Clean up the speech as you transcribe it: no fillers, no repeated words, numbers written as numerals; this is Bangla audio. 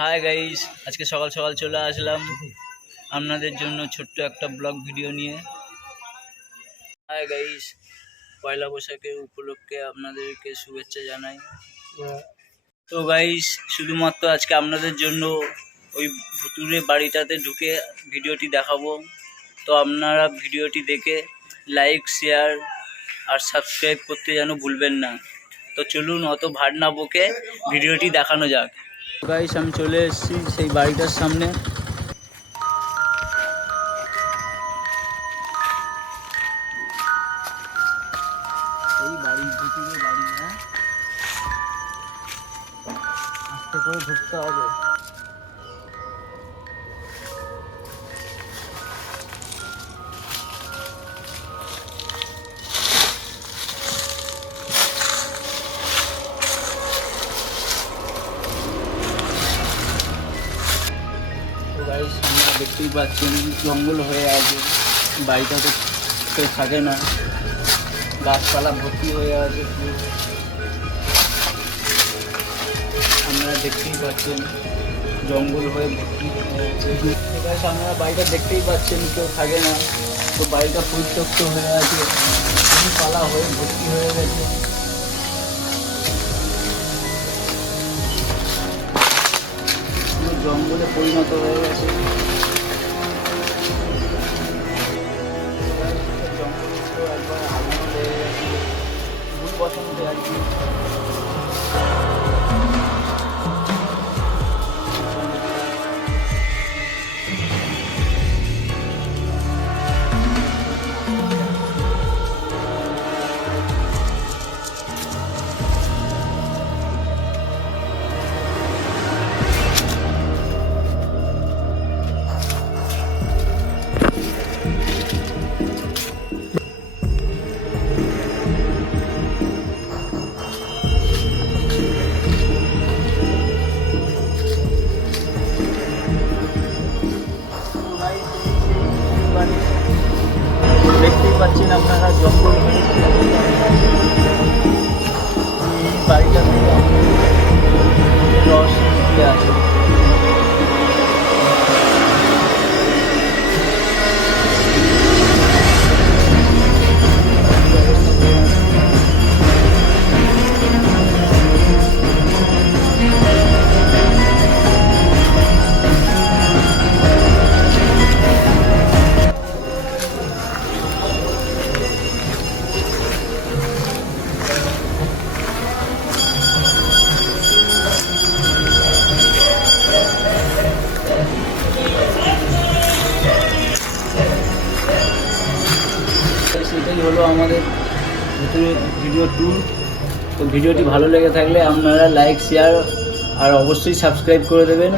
হাই গাইস, আজকে সকাল সকাল চলে আসলাম আপনাদের জন্য ছোট্ট একটা ব্লগ ভিডিও নিয়ে। হাই গাইস, পয়লা বৈশাখের উপলক্ষে আপনাদেরকে শুভেচ্ছা জানাই। তো গাইস, শুধুমাত্র আজকে আপনাদের জন্য ওই ভুতুরে বাড়িটাতে ঢুকে ভিডিওটি দেখাবো। তো আপনারা ভিডিওটি দেখে লাইক, শেয়ার আর সাবস্ক্রাইব করতে যেন ভুলবেন না। তো চলুন, অত ভাট না বকে ভিডিওটি দেখানো যাক। গাইস, আমি চলে এসেছি সেই বাড়িটার সামনে। এই বাড়ির ভিতরে বাড়ি, হ্যাঁ, আস্তে করে ঢুকতে হবে। তো গাইস, আপনারা দেখতেই পাচ্ছেন জঙ্গল হয়ে আছে, বাড়িটাতে কেউ থাকে না, গাছপালা ভর্তি হয়ে আছে। আপনারা দেখতেই পাচ্ছেন জঙ্গল হয়ে ভর্তি হয়ে আছে। গাইস, আপনারা বাড়িটা দেখতেই পাচ্ছেন কেউ থাকে না, তো বাড়িটা পরিত্যক্ত হয়ে আছে, গাছপালা হয়ে ভর্তি হয়ে গেছে। জঙ্গলে পরিণত হয়ে গেছে। জঙ্গলগুলো একবার আলাদা হয়ে গেছে, ভুল পছন্দ আর কি। দেখতেই পাচ্ছেন আপনারা জঙ্গল হয়ে এই বাড়িটা থেকে রস দিয়ে আছে। সেটাই হলো আমাদের ভিতরে ভিডিও ট্যুর। তো ভিডিওটি ভালো লেগে থাকলে আপনারা লাইক, শেয়ার আর অবশ্যই সাবস্ক্রাইব করে দেবেন।